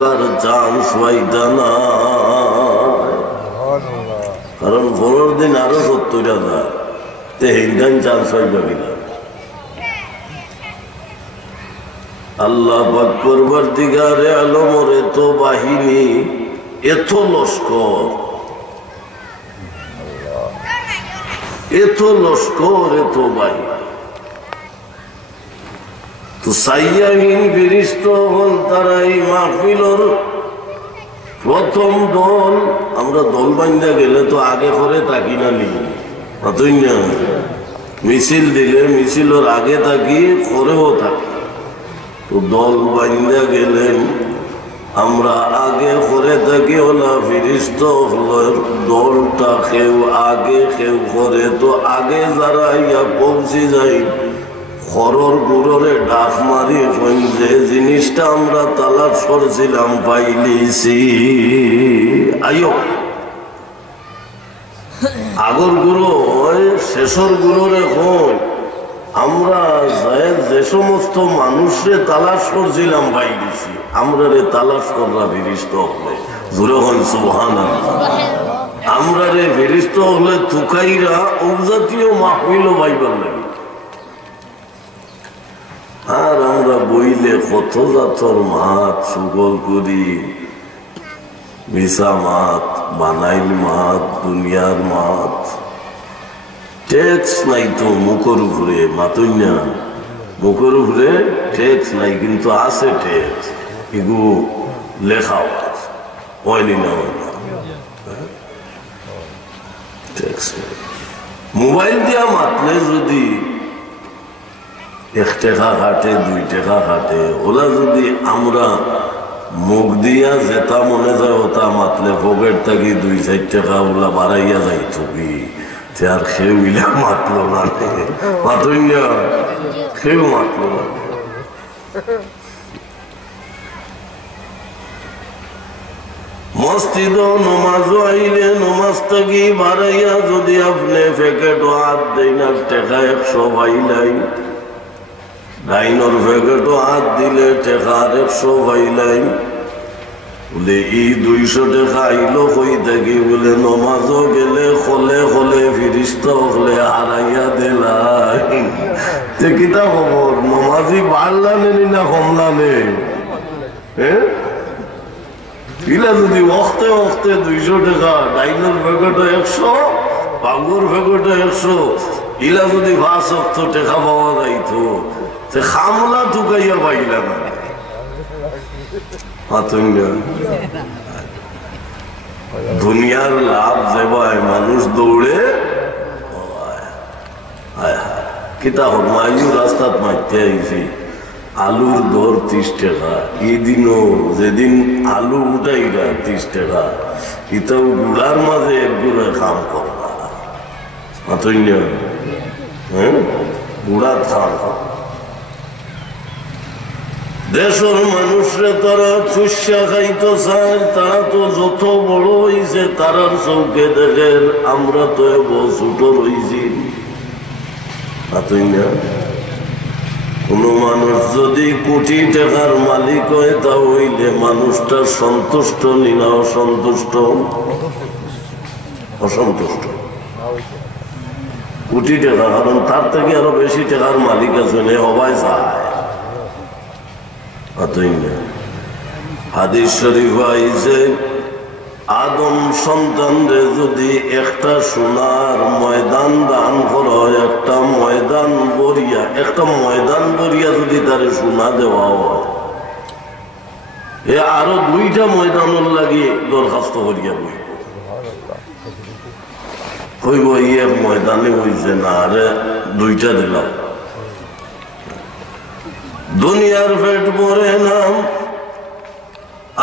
Chance পাইতা না, কারণ 15 দিন আরো 70,000 হিন্দান চান্স পাইবা কিনা। আল্লাহ পাক পরবর্তীকারে আলমের এত বাহিনী, এত লস্কর, এত লস্কর, এত বাহিনী, তো সাইয়াহীন ফেরেশতা হল তারা এই মাহফিলের প্রথম দল। আমরা দল বান্ধা গেলে তো আগে করে তাকি না নি, মিছিল দিলে মিছিলের আগে থাকি করেও থাকি। তো দল বান্ধা গেলেন আমরা আগে করে থাকি, ওলা ফেরেশতা হলের দলটা কেউ আগে কেউ করে। তো আগে যারা ইয়া পৌঁছে যায় খরর গুড়রে ডাক মারি যে জিনিসটা আমরা তালাশ করছিলাম পাইলিছি। আয়ো আগর গুরু শেষর গুরুর এখন আমরা যে সমস্ত মানুষরে তালাশ করছিলাম পাইলিছি, আমরা রে তালাশ করা ফেরেশতা হলে জোরে হন সুবহানাল্লাহ। আমরা রে ফেরেশতা হলে তুকাইরা উপজাতীয় মাহফিলও পাইবার লাগে। আর আমরা বইলে কত জাতর মাত সুগল করি, মিশা মাত, বানাইল মাত, দুনিয়ার মাত, ট্যাক্স নাই তো মুখের উপরে মাতুইনা, মুখের উপরে ট্যাক্স নাই কিন্তু আছে ট্যাক্স, এগুলো লেখাও হয়নি না ট্যাক্স। মোবাইল দিয়া মাতলে যদি 1 টাকা কাটে 2 টাকা কাটে, ওলা যদি আমরা মুখ দিয়া যেটা মনে যায় ওটা মাতলে পকেট থাকি 2-4 টাকা ওলা বাড়াইয়া যাই থবি, আর সেও ইলা মাতলো না, মাতই না, সেও মাতলো না। মসজিদ নমাজ আইলে নমাজ থাকি বাড়াইয়া যদি আপনি প্যাকেট হাত দেই না টাকা 100 পাইলাই, ডাইনর প্যাকেটও হাত দিলে টাকা 100 পাইলাই, বলে এই 200 টাকা আইলো কই থাকি, বলে নমাজও গেলে হলে হলে ফেরেশতা হলে হারাইয়া দিলাই। কিতা খবর, নমাজি বাড়লানে না কমলানে? ইলা যদি ওক্তে ওক্তে 200 টাকা, ডাইনর প্যাকেটও 100, বাঙ্গুর প্যাকেটও 100, ইলা যদি 5 টাকা পাওয়া যাইতো খামলা ঢুকাইয়া পাইলাম। দুনিয়ার লাভ যেবাই মানুষ দৌড়ে কিতা হোক মাইজু রাস্তাত মারতে আইছি, আলুর দর 30 টাকা, এদিনও যেদিন আলু উঠাইলা 30 টাকা, এটাও গুড়ার মাঝে একগুলো কাম করবা গুড়া খাম। দেশের মানুষরা তারা ফুসা খাইতে চায়, তারা তো যত বড় হইছে তারার চৌকে দেখেন, আমরা তো ছোট রইছি। কোন মানুষ যদি কোটি টাকার মালিক হয় তা হইলে মানুষটা সন্তুষ্ট নিনা অসন্তুষ্ট? অসন্তুষ্ট। কোটি টাকা, কারণ তার থেকে আরো বেশি টাকার মালিক আছে, হবাই চায়। হাদিস শরীফ আইছে আদম সন্তানরে যদি একটা সোনার ময়দান দান করা হয়, একটা ময়দান বরিয়া যদি তার সোনা দেওয়া হয়, এ আরো 2টা ময়দানের লাগে দরখাস্ত করিয়া কইব ইয়ে ময়দানে হইছে না, আরে 2টা দিলাম। দুনিয়ার পেট ভরে না।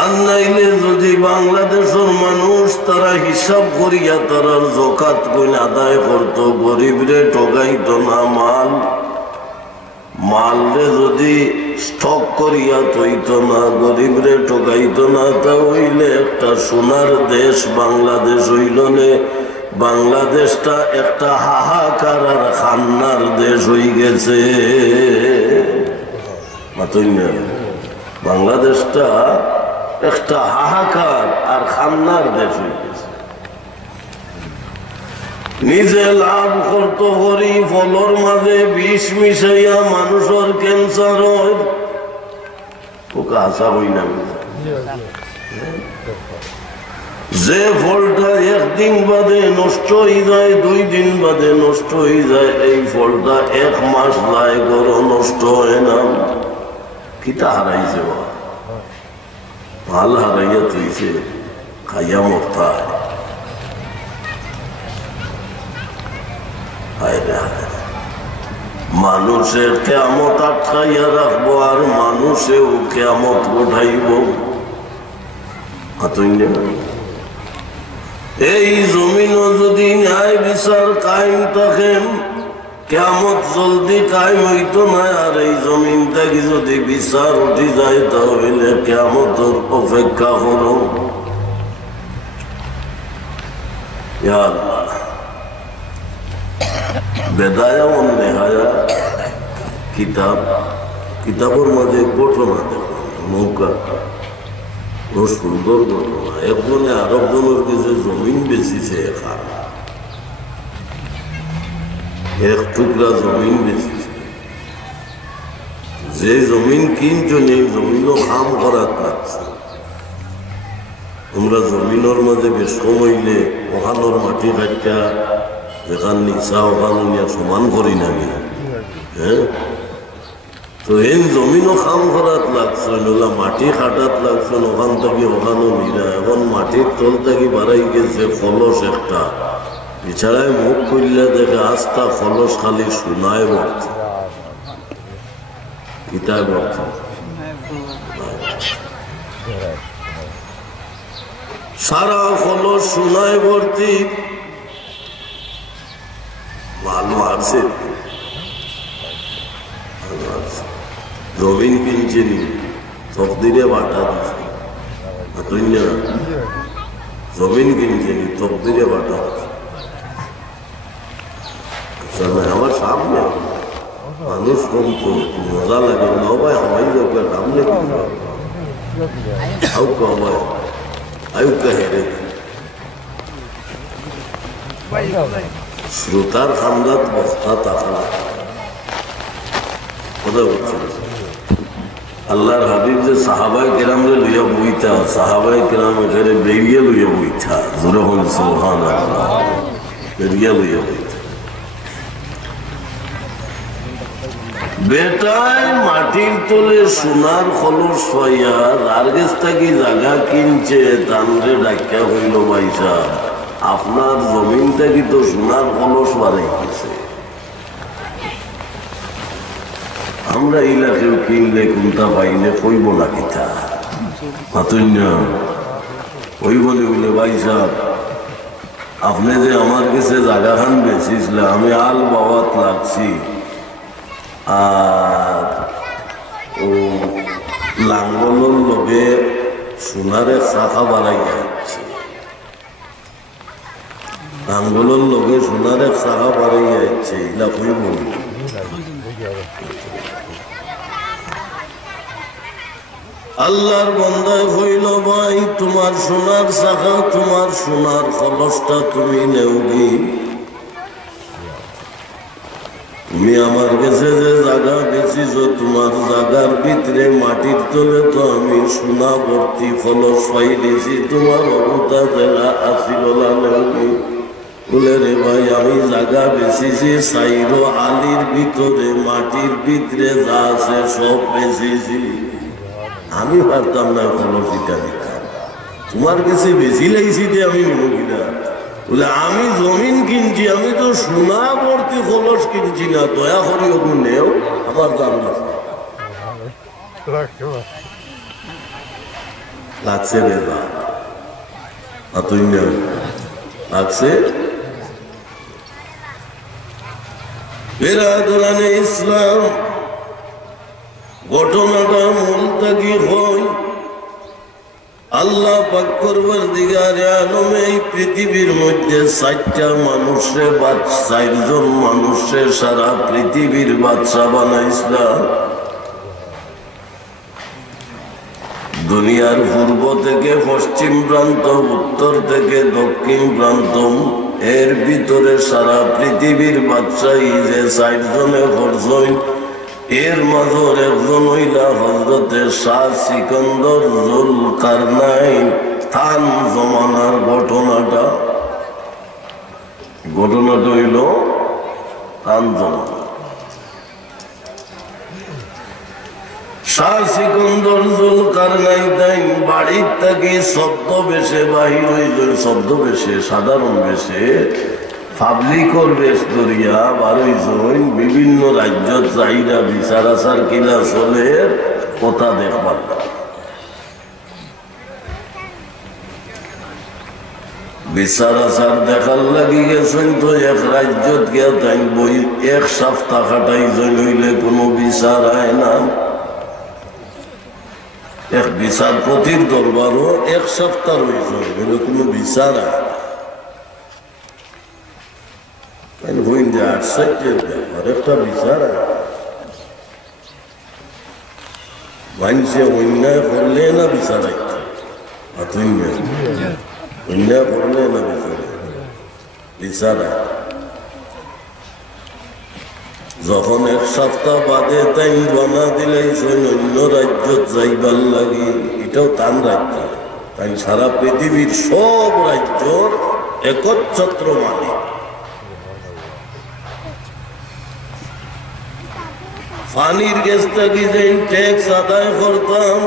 আর নাইলে যদি বাংলাদেশের মানুষ তারা হিসাব করিয়া তারার যাকাত গুণ আদায় করতো, গরিবরে ঠকাইতো না, মালরে যদি স্টক করিয়া তৈত না, গরিবরে ঠকাইতো না, তা হইলে একটা সোনার দেশ বাংলাদেশ হইল নে। বাংলাদেশটা একটা হাহাকার আর খান্নার দেশ হয়ে গেছে। বাংলাদেশটা একটা হাহাকার আর খান্নার দেশ হইতেছে। নিজে লাভ করত করি ফলর মাঝে বিষ মিশাইয়া মানুষের ক্যান্সার হয়, ওকে আশা হই না। যে ফলটা একদিন বাদে নষ্ট হয়ে যায়, 2 দিন বাদে নষ্ট হয়ে যায়, এই ফলটা 1 মাস যায় গড় নষ্ট হয় না। কিতা হারাইছে ভাল হারাইয়া তুইছে, খাইয়া মরতা মানুষের কেয়ামত আটকাইয়া রাখবো আর মানুষেও কেয়ামত উঠাইব। এই জমিনও যদি ন্যায় বিচার কায়েম থাকে, কেয়ামত জলদি কায়েম হইতো না। আর এই জমিন থেকে যদি বিচার উঠি যায় তাহলে কেয়ামতের অপেক্ষা করো। ইয়া আল্লাহ, বেদায়া ও নেহায়া কিতাবের মাঝে ঘটনা দেখো, নৌকা সুন্দর ঘটনা। একজনে আরেকজনের কাছে জমিন বেচিছে, 1 টুকরা জমিন বেচিছে। যে জমিন কিনছেন এই জমিনও কাম করার লাগছে। তোমরা জমিনের মাঝে বেশ কমাইলে ওখানোর মাটি কাটা যেখান নিচা ওখানে নিয়ে সমান করি না। হ্যাঁ, তো এই জমিনও কাম করার লাগছে, মাটি কাটাত লাগছে, ওখান থেকে ওখানো নিরা। এখন মাটির তল থেকে বাড়াই গেছে ফলস একটা, এছাড়াই মুখ করলে দেখে আস্তা ফলস খালি সোনায় ভর্তি। ইটায় ভর্তি, সারা ফলস সোনায় ভর্তি। ভালো আছে, জমিন কিনছে নি, তকদিরে বাটা দিচ্ছে। জমিন কিনছে নি, তকদিরে বাটা দিচ্ছে। আমার সামনে মানুষ কম তো মজা লাগে না ভাই, আমার সামনে হেরে শ্রোতার খান্দাত বস্তা তাকা কথা বলছে। আল্লাহর হাবিব যে সাহাবায়ে কেরামরে লইয়া বইতা, সাহাবায়ে কেরাম এখানে বেরিয়ে লইয়া বইতা, জোরে হল সুবহানাল্লাহ, বেরিয়ে লইয়া বইতা। বেটায় মাটির তলে সোনার খলস পাইয়া যার কাছ থেকে জায়গা কিনছে তানরে ডাক্কা হইল, ভাই সাহেব আপনার জমিন থেকে তো সোনার খলস বাড়াই গেছে। আমরা এলাকায় কিনলে কোনটা পাইলে কইব না কিতা কইব বলে, ভাই সাহেব আপনি যে আমার কাছে জায়গা খান বেচিসলে, আমি আল বাবাত লাগছি আর ও লাঙ্গলের লগে সোনারে শাখা বাড়াই যাচ্ছে, লাঙ্গলের লগে সোনারে শাখা বাড়াই যাচ্ছে, এগুলা কইব। আল্লাহর বান্দায় হইল, ভাই তোমার সোনার শাখা, তোমার সোনার খলসটা তুমি নেওগি। তুমি আমার কাছে যে জায়গা বেচিছ, তোমার জায়গার ভিতরে মাটির তলে তো আমি সোনা ভর্তি খলস পাই দিয়েছি, তোমার অবতা জেলা আসিল না নেওগি। বলে রে ভাই আমি জায়গা বেচিছি, সাইরো আলির ভিতরে মাটির ভিতরে যা আছে সব বেচিছি, আমি পারতাম না খলসিটা দিতাম, তোমার কাছে বেশি লাগছি যে আমি মহিলা। বলে আমি জমিন কিনছি, আমি তো সোনা ভর্তি খলস কিনছি না, দয়া করে ওগুলো নেও, আমার দাম লাগছে রে লাগছে। বেরাদরানে ইসলাম ঘটনাটা মূল থাকি হয় আল্লাহ পাক পরওয়ারদিগারে আলম এই পৃথিবীর মধ্যে 4টা মানুষের 4জন মানুষের সারা পৃথিবীর বাদশা বানাইছিলাম। দুনিয়ার পূর্ব থেকে পশ্চিম প্রান্ত, উত্তর থেকে দক্ষিণ প্রান্ত, এর ভিতরে সারা পৃথিবীর বাদশাহী যে ৬০ জনে করছই, এর মাঝর একজন হইলা হযরতে শাহ সিকান্দার জুলকারনাইন। তার জমানার ঘটনাটা হইল তার জমানা। শাহ সিকান্দার জুলকারনাইন বাড়ির থেকে শব্দ বেশে বাহির হইল, শব্দ বেশে সাধারণ বেশে পাবলিকর বেশ ধরিয়া বারোইজন বিভিন্ন রাজ্য চাহিদা বিচার আচার কিনা চলে কথা দেখবার। বিচার আচার দেখার লাগি গেছেন তো এক রাজ্যত গিয়া তাই বই এক সপ্তাহ খাটাইজন হইলে কোনো বিচার আয় না। এক বিচারপতির দরবারও এক সপ্তাহ রয়েছে হইলে কোনো বিচার আয় না। আরেকটা বিচার মানুষে অন্যায় করলে না বিচার অন্যায় করলে না বিচার। যখন এক সপ্তাহ বাদে তাই বানা দিলাইছেন অন্য রাজ্য যাইবার লাগি, এটাও তার রাজ্য, তাই সারা পৃথিবীর সব রাজ্যর একচ্ছত্র মালিক। পানির গ্যাস থেকে যে ট্যাক্স আদায় করতাম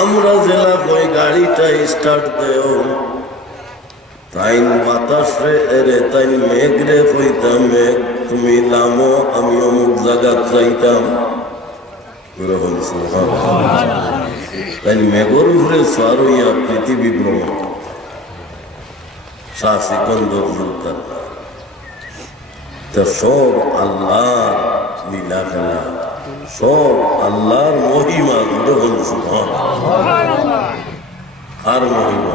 আমরা, জেলা কই গাড়িটা স্টার্ট দেও, তাই বাতাস রে তাই মেঘ রে কইতাম, মেঘ তুমি নামো আমি অমুক জায়গা চাইতাম। তাই মেঘর উপরে সার হইয়া পৃথিবী ভ্রমণ। শাহ সিকান্দার জুলকারনাইন সব আল্লাহর লীলা খেলা, সব আল্লাহর মহিমা। আর মহিমা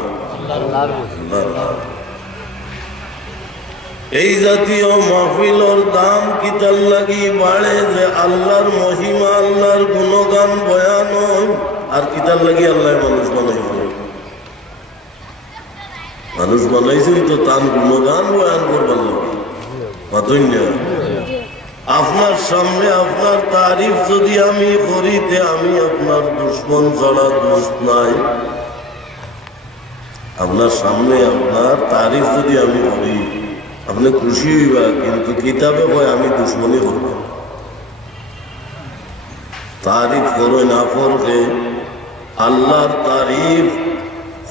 এই জাতীয় মাহফিলর দাম কিতার লাগি বাড়ে যে আল্লাহর মহিমা, আল্লাহর গুণগান বয়ান। আর কিতার লাগি আল্লাহ মানুষ বানাইছে, মানুষ বানাইছেন তো তার গুণগান বয়ান করবার লাগে। আপনার সামনে আপনার তারিফ যদি আমি করিতে আমি আপনার দুশ্মন ছাড়া দোষ নাই। আপনার সামনে আপনার তারিফ যদি আমি করি আপনি খুশি হইবা, কিন্তু কিতাবে কয় আমি দুশ্মনী করব। তারিফ করো না করলে আল্লাহর তারিফ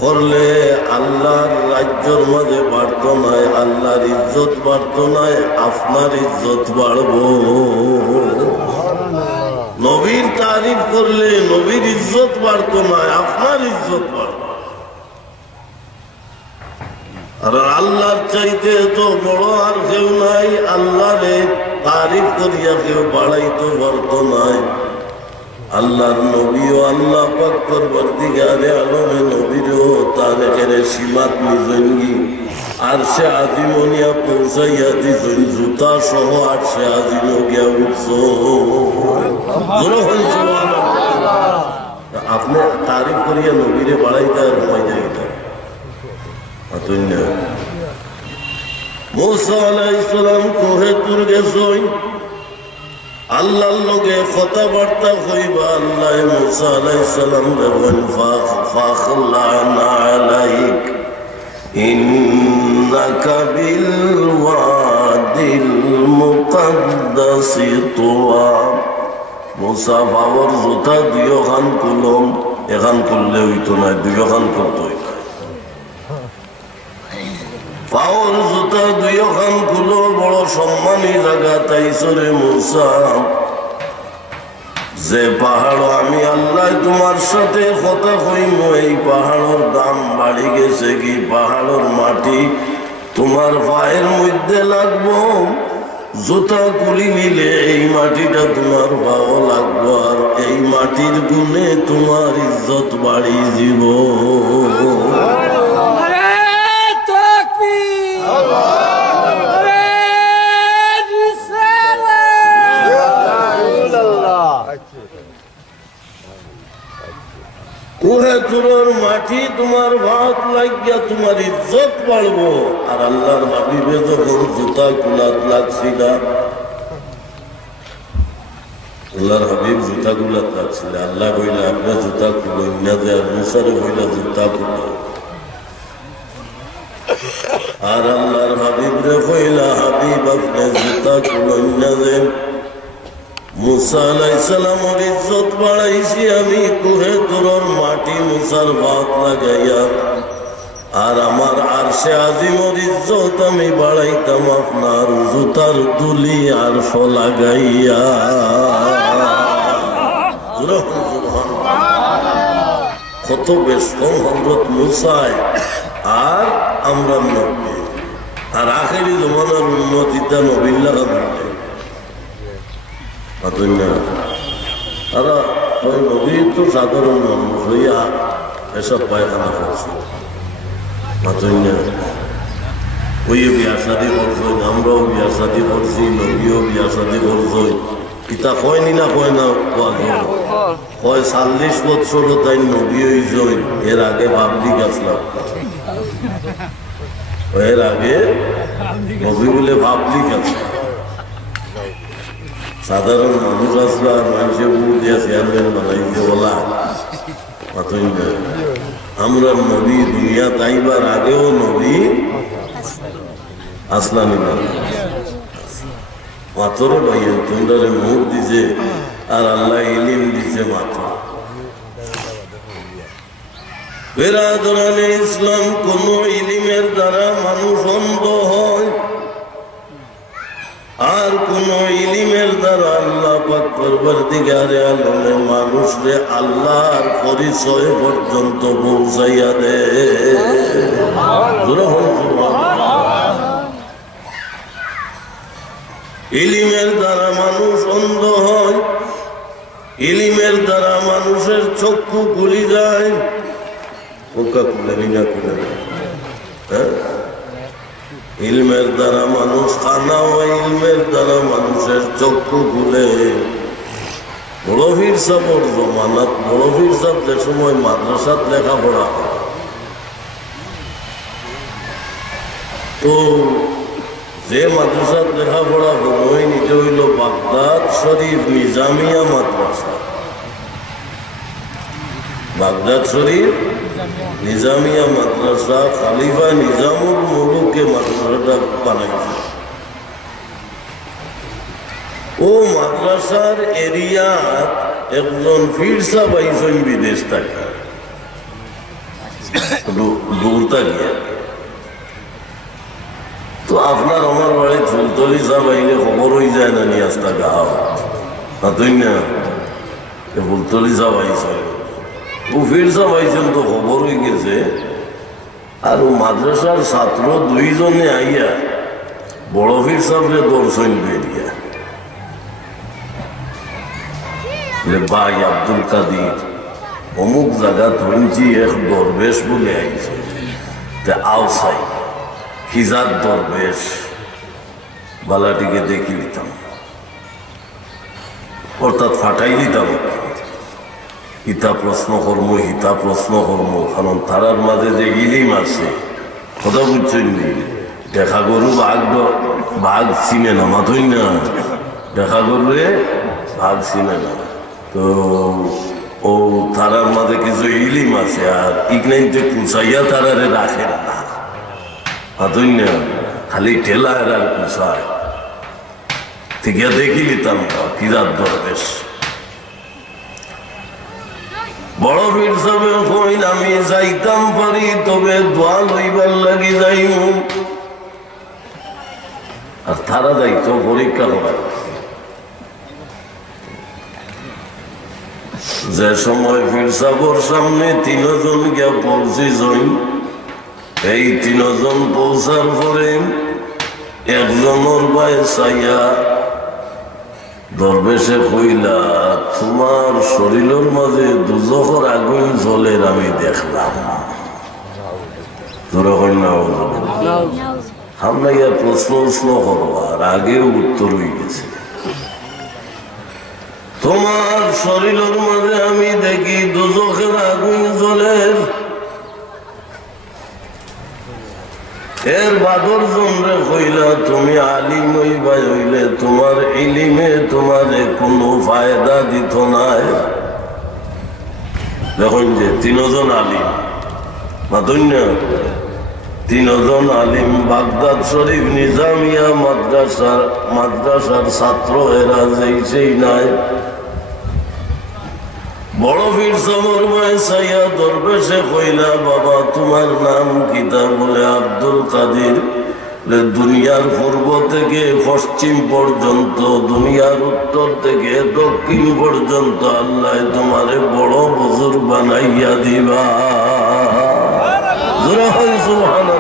করলে আল্লাহর রাজ্যের মাঝে বাড়তো নাই, আল্লাহর ইজ্জত বাড়তো নাই, আপনার ইজ্জত বাড়বো। নবীর তারিফ করলে নবীর ইজ্জত বাড়তো নাই, আপনার ইজ্জত বাড়তো। আর আল্লাহর চাইতে তো বড় আর কেউ নাই, আল্লাহরে তারিফ করিয়া কেউ বাড়াইতে পারতো নাই। আল্লাহর নবীও আল্লাহ পাক পরবর্তীকারে আলমে নবীরও তার এখানে সীমাত নিজঙ্গি আর সে আজিমনিয়া পৌঁছাইয়া দিছেন জুতা সহ। আর সে আজিম গিয়া উঠছ। আপনি তারিফ করিয়া নবীরে বাড়াইতে আর ঘুমাই যাইতে। মুসা আলাইহিস সালাম কোহে তুর গেছই, আল্লাহর লগে কথাবার্তা হইবা। আল্লাহ মুসা আলাইহিস সালাম বলেন ফাখলানা আলাইক ইন্নাকা বিল ওয়াদিল মুকাদ্দাসি তুওয়া। মুসা বাবার জুতা দুইও খান কুলম, এখান করলে হইতো না, দুইও খান করতে হইতো। পাওয়ার জুতা দুইও খান খুলো, বড় সম্মানী জায়গা তাইছরে মুসা। যে পাহাড় আমি আল্লাহ তোমার সাথে কথা কইম, এই পাহাড়ের দাম বাড়ি গেছে কি? পাহাড়ের মাটি তোমার পায়ের মধ্যে লাগবো, জুতা খুলি নিলে এই মাটিটা তোমার পাও লাগবো, আর এই মাটির গুণে তোমার ইজ্জত বাড়ি দিব। কুহে তুরোর মাটি তোমার ভাত লাগিয়া তোমার ইজ্জত বাড়বো। আর আল্লাহর হাবিবে যখন জুতা কুলাত লাগছিল, আল্লাহর হাবিব জুতা কুলাত লাগছিল, আল্লাহ কইলা আপনার জুতা খুলো না যে, আর মুসারে কইলা জুতা খুলো। আর আল্লাহর হাবিব রে কইলা হাবিব আপনি জুতা খুলো না যে, মুসা আলাইহিস সালামের ইজ্জত বাড়াইছি আমি কুহে তুরোর মাটি মুসার ভাত লাগাইয়া, আর আমার আরশে আজিমের ইজ্জত আমি বাড়াইতাম আপনার জুতার দুলি আরশ লাগাইয়া। কত বেশ কম হযরত মুসায় আর আমরা নবী, আর আখেরি জমানার উন্নতিটা নবীর লাগা বলতে তারা ওই নবী তো সাধারণ মানুষ হইয়া এসব পায়খানা করছে। ওই বিয়া শাদী করছো, আমরাও বিয়া শাদী করছি, নবীও বিয়া শাদী করছো। ইতা কয় নি না কয় না, কয় 40 বছর তাই নবী হইছ, এর আগে পাবলিক আসলাম, এর আগে নবী বলে পাবলিক আসলাম। সাধারণ মানুষ আসলো আর মানুষের বুক দিয়া চেয়ারম্যান বানাইতে বলা। আমরা নবী দুনিয়া তাইবার আগেও নবী আসলামই না। মাত্র ভাইয়ের তোমরা মুখ দিছে আর আল্লাহ ইলিম দিছে মাত্র। বেরাদরানে ইসলাম, কোন ইলিমের দ্বারা মানুষ অন্ধ হয়, আর কোন ইলিমের দ্বারা আল্লাহ পাক পরবর্তীকারে আলমে মানুষরে আল্লাহর পরিচয় পর্যন্ত পৌঁছাইয়া দেয়। ইলিমের দ্বারা মানুষ অন্ধ হয়, ইলিমের দ্বারা মানুষের চক্ষু খুলি যায়। পোকা খুলে না খুলে, হ্যাঁ, ইলমের দ্বারা মানুষ খানা হয়, ইলমের দ্বারা মানুষের চক্ষু খুলে। বড় পীর সাহেবের জমানাত, বড় পীর সাহেব যে সময় মাদ্রাসাত লেখাপড়া, তো যে মাদ্রাসাত লেখাপড়া হই নিজে হইল বাগদাদ শরীফ নিজামিয়া মাদ্রাসা। বাগদাদ শরীফ নিজামিয়া মাদ্রাসা খালিফা নিজামুল মুলুকে মাদ্রাসাটা বানাইছে। ও মাদ্রাসার এরিয়া একজন পীর সাহেব আইছেন বিদেশ থেকে, দূর থেকে। তো আপনার আমার বাড়ি ফুলতলি সাহেব আইলে খবর হয়ে যায় না, নিয়ে আসতা গাও তুই না ফুলতলি সাহেব আইছেন, ও পীর সাহেব আইছেন তো খবর হয়ে গেছে। আর ও মাদ্রাসার ছাত্র দুইজনে আইয়া বড় পীর সাহেবরে দর্শন বেরিয়া, ভাই আব্দুল কাদির অমুক জায়গা শুনছি এক দরবেশ বলে আইছে, আও চাই খিজার দরবেশ বালাটিকে দেখি দিতাম, অর্থাৎ ফাটাই দিতাম। ইতা প্রশ্ন কর্ম, হিতা প্রশ্ন কর্ম, কারণ তারার মাঝে যে ইলিম আছে কথা বুঝছেন নি। দেখা গরু বাঘ চিনে না, মাথই না, দেখা গরুরে বাঘ চিনে না। তো ও তারার মাঝে কিছু ইলিম আছে, আর ইগনাইতে কুচাইয়া তারারে রাখে না, মাথই না, খালি ঠেলায় আর কুচায়। ঠিক দেখি নিতাম কিরাত দরবেশ। বড় পীর সাহেব কইল আমি যাইতাম পারি, তবে দোয়া লইবার লাগি যাইব। আর তারা যাইতো পরীক্ষা করার। যে সময় পীর সাহেবের সামনে 3 জন গিয়া পৌঁছি জইন, এই 3 জন পৌঁছার পরে একজনের বাই চাইয়া দরবেশে কইলা তোমার শরীরের মাঝে দুজখের আগুন জ্বলের আমি দেখলাম। আমরা ইয়া প্রশ্ন করবার আগেও উত্তর হয়ে গেছে। তোমার শরীরের মাঝে আমি দেখি দুজখের আগুন এর বাদর জনরে কইলা তুমি আলিম হইবা হইলে তোমার ইলিমে তোমারে কোনো ফায়দা দিত নাই। দেখুন যে তিনজন আলিম মাতুন্য, তিনজন আলিম বাগদাদ শরীফ নিজামিয়া মাদ্রাসার ছাত্র এরা যেই নাই। বড় পীর সমরময় সাইয়া দরবেশে কইলা বাবা তোমার নাম কিতা? বলে আব্দুল কাদির। দুনিয়ার পূর্ব থেকে পশ্চিম পর্যন্ত, দুনিয়ার উত্তর থেকে দক্ষিণ পর্যন্ত আল্লাহ তোমারে বড় বুজুর্গ বানাইয়া দিবা। সুবহানাল্লাহ।